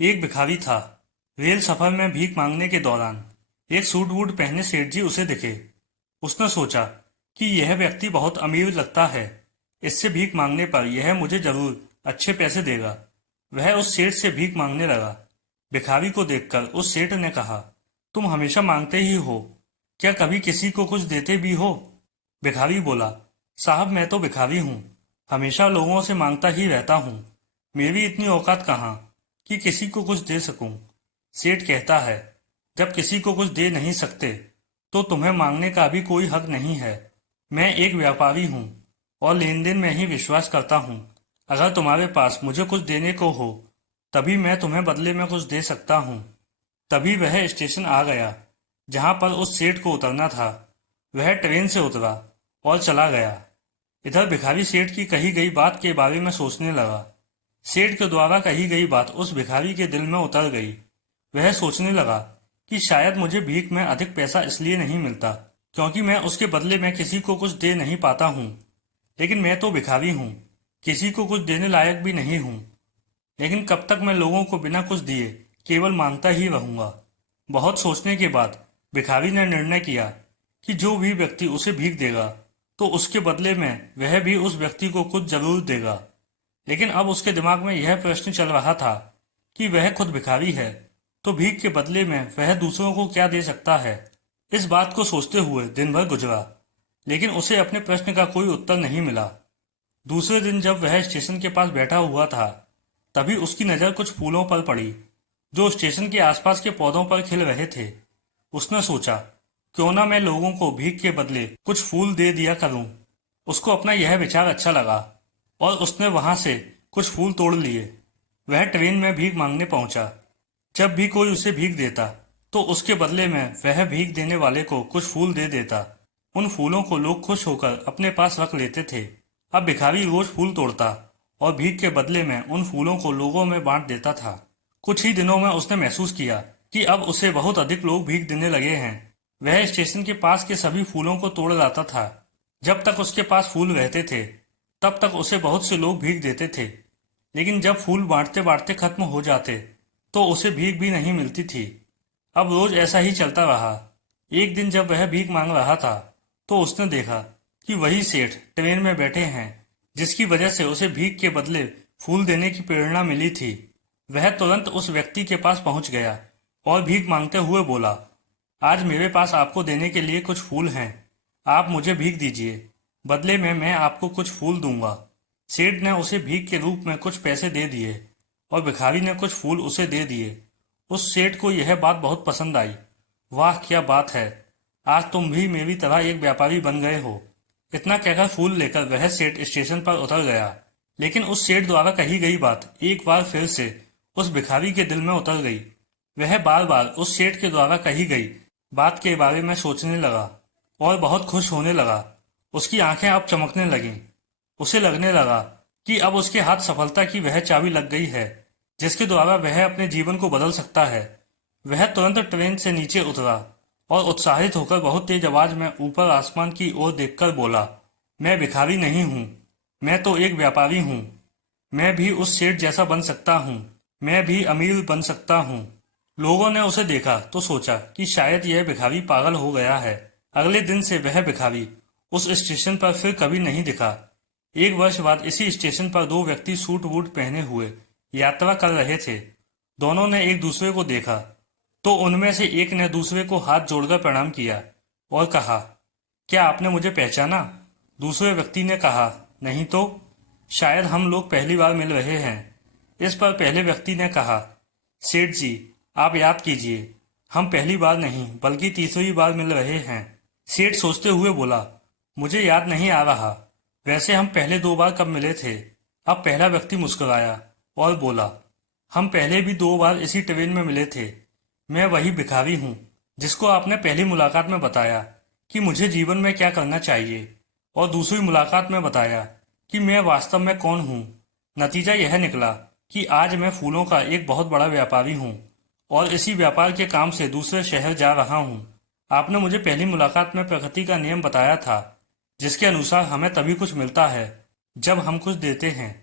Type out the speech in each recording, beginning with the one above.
एक भिखारी था। रेल सफर में भीख मांगने के दौरान एक सूट वूट पहने सेठ जी उसे दिखे। उसने सोचा कि यह व्यक्ति बहुत अमीर लगता है, इससे भीख मांगने पर यह मुझे जरूर अच्छे पैसे देगा। वह उस सेठ से भीख मांगने लगा। भिखारी को देखकर उस सेठ ने कहा, तुम हमेशा मांगते ही हो, क्या कभी किसी को कुछ देते भी हो? भिखारी बोला, साहब मैं तो भिखारी हूँ, हमेशा लोगों से मांगता ही रहता हूँ। मेरी इतनी औकात कहाँ कि किसी को कुछ दे सकूं। सेठ कहता है, जब किसी को कुछ दे नहीं सकते तो तुम्हें मांगने का भी कोई हक नहीं है। मैं एक व्यापारी हूँ और लेन देन में ही विश्वास करता हूँ। अगर तुम्हारे पास मुझे कुछ देने को हो तभी मैं तुम्हें बदले में कुछ दे सकता हूँ। तभी वह स्टेशन आ गया जहां पर उस सेठ को उतरना था। वह ट्रेन से उतरा और चला गया। इधर भिखारी सेठ की कही गई बात के बारे में सोचने लगा। सेठ के द्वारा कही गई बात उस भिखारी के दिल में उतर गई। वह सोचने लगा कि शायद मुझे भीख में अधिक पैसा इसलिए नहीं मिलता क्योंकि मैं उसके बदले में किसी को कुछ दे नहीं पाता हूँ। लेकिन मैं तो भिखारी हूँ, किसी को कुछ देने लायक भी नहीं हूँ। लेकिन कब तक मैं लोगों को बिना कुछ दिए केवल मांगता ही रहूंगा। बहुत सोचने के बाद भिखारी ने निर्णय किया कि जो भी व्यक्ति उसे भीख देगा तो उसके बदले में वह भी उस व्यक्ति को कुछ जरूर देगा। लेकिन अब उसके दिमाग में यह प्रश्न चल रहा था कि वह खुद भिखारी है तो भीख के बदले में वह दूसरों को क्या दे सकता है। इस बात को सोचते हुए दिन भर गुजरा, लेकिन उसे अपने प्रश्न का कोई उत्तर नहीं मिला। दूसरे दिन जब वह स्टेशन के पास बैठा हुआ था तभी उसकी नज़र कुछ फूलों पर पड़ी जो स्टेशन के आसपास के पौधों पर खिल रहे थे। उसने सोचा, क्यों ना मैं लोगों को भीख के बदले कुछ फूल दे दिया करूं। उसको अपना यह विचार अच्छा लगा और उसने वहां से कुछ फूल तोड़ लिए। वह ट्रेन में भीख मांगने पहुंचा। जब भी कोई उसे भीख देता तो उसके बदले में वह भीख देने वाले को कुछ फूल दे देता। उन फूलों को लोग खुश होकर अपने पास रख लेते थे। अब भिखारी रोज फूल तोड़ता और भीख के बदले में उन फूलों को लोगों में बांट देता था। कुछ ही दिनों में उसने महसूस किया कि अब उसे बहुत अधिक लोग भीख देने लगे हैं। वह स्टेशन के पास के सभी फूलों को तोड़ लाता था। जब तक उसके पास फूल रहते थे तब तक उसे बहुत से लोग भीख देते थे। लेकिन जब फूल बांटते बांटते खत्म हो जाते तो उसे भीख भी नहीं मिलती थी। अब रोज ऐसा ही चलता रहा। एक दिन जब वह भीख मांग रहा था तो उसने देखा कि वही सेठ ट्रेन में बैठे हैं जिसकी वजह से उसे भीख के बदले फूल देने की प्रेरणा मिली थी। वह तुरंत उस व्यक्ति के पास पहुंच गया और भीख मांगते हुए बोला, आज मेरे पास आपको देने के लिए कुछ फूल हैं, आप मुझे भीख दीजिए, बदले में मैं आपको कुछ फूल दूंगा। सेठ ने उसे भीख के रूप में कुछ पैसे दे दिए और भिखारी ने कुछ फूल उसे दे दिए। उस सेठ को यह बात बहुत पसंद आई। वाह क्या बात है, आज तुम भी मेरी तरह एक व्यापारी बन गए हो। इतना कहकर फूल लेकर वह सेठ स्टेशन पर उतर गया। लेकिन उस सेठ द्वारा कही गई बात एक बार फिर से उस भिखारी के दिल में उतर गई। वह बार बार उस सेठ के द्वारा कही गई बात के बारे में सोचने लगा और बहुत खुश होने लगा। उसकी आंखें अब चमकने लगीं। उसे लगने लगा कि अब उसके हाथ सफलता की वह चाबी लग गई है जिसके द्वारा वह अपने जीवन को बदल सकता है। वह तुरंत ट्रेन से नीचे उतरा और उत्साहित होकर बहुत तेज आवाज में ऊपर आसमान की ओर देखकर बोला, मैं भिखारी नहीं हूँ, मैं तो एक व्यापारी हूँ। मैं भी उस सेठ जैसा बन सकता हूँ, मैं भी अमीर बन सकता हूँ। लोगों ने उसे देखा तो सोचा कि शायद यह भिखारी पागल हो गया है। अगले दिन से वह भिखारी उस स्टेशन पर फिर कभी नहीं दिखा। एक वर्ष बाद इसी स्टेशन पर दो व्यक्ति सूट वूट पहने हुए यात्रा कर रहे थे। दोनों ने एक दूसरे को देखा तो उनमें से एक ने दूसरे को हाथ जोड़कर प्रणाम किया और कहा, क्या आपने मुझे पहचाना? दूसरे व्यक्ति ने कहा, नहीं तो, शायद हम लोग पहली बार मिल रहे हैं। इस पर पहले व्यक्ति ने कहा, सेठ जी आप याद कीजिए, हम पहली बार नहीं बल्कि तीसरी बार मिल रहे हैं। सेठ सोचते हुए बोला, मुझे याद नहीं आ रहा, वैसे हम पहले दो बार कब मिले थे? अब पहला व्यक्ति मुस्कुराया और बोला, हम पहले भी दो बार इसी ट्रेन में मिले थे। मैं वही भिखारी हूँ जिसको आपने पहली मुलाकात में बताया कि मुझे जीवन में क्या करना चाहिए और दूसरी मुलाकात में बताया कि मैं वास्तव में कौन हूँ। नतीजा यह निकला कि आज मैं फूलों का एक बहुत बड़ा व्यापारी हूँ और इसी व्यापार के काम से दूसरे शहर जा रहा हूँ। आपने मुझे पहली मुलाकात में प्रकृति का नियम बताया था जिसके अनुसार हमें तभी कुछ मिलता है जब हम कुछ देते हैं।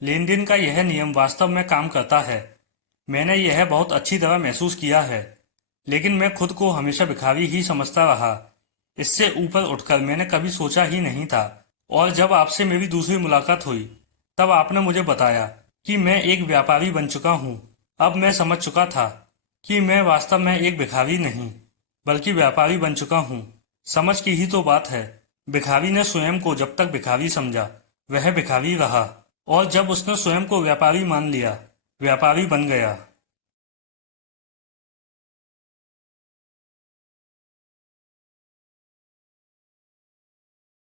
लेन देन का यह नियम वास्तव में काम करता है। मैंने यह बहुत अच्छी तरह महसूस किया है, लेकिन मैं खुद को हमेशा भिखारी ही समझता रहा। इससे ऊपर उठकर मैंने कभी सोचा ही नहीं था। और जब आपसे मेरी दूसरी मुलाकात हुई, तब आपने मुझे बताया कि मैं एक व्यापारी बन चुका हूँ। अब मैं समझ चुका था कि मैं वास्तव में एक भिखारी नहीं, बल्कि व्यापारी बन चुका हूँ। समझ की ही तो बात है। भिखारी ने स्वयं को जब तक भिखारी समझा, वह भिखारी रहा, और जब उसने स्वयं को व्यापारी मान लिया, व्यापारी बन गया।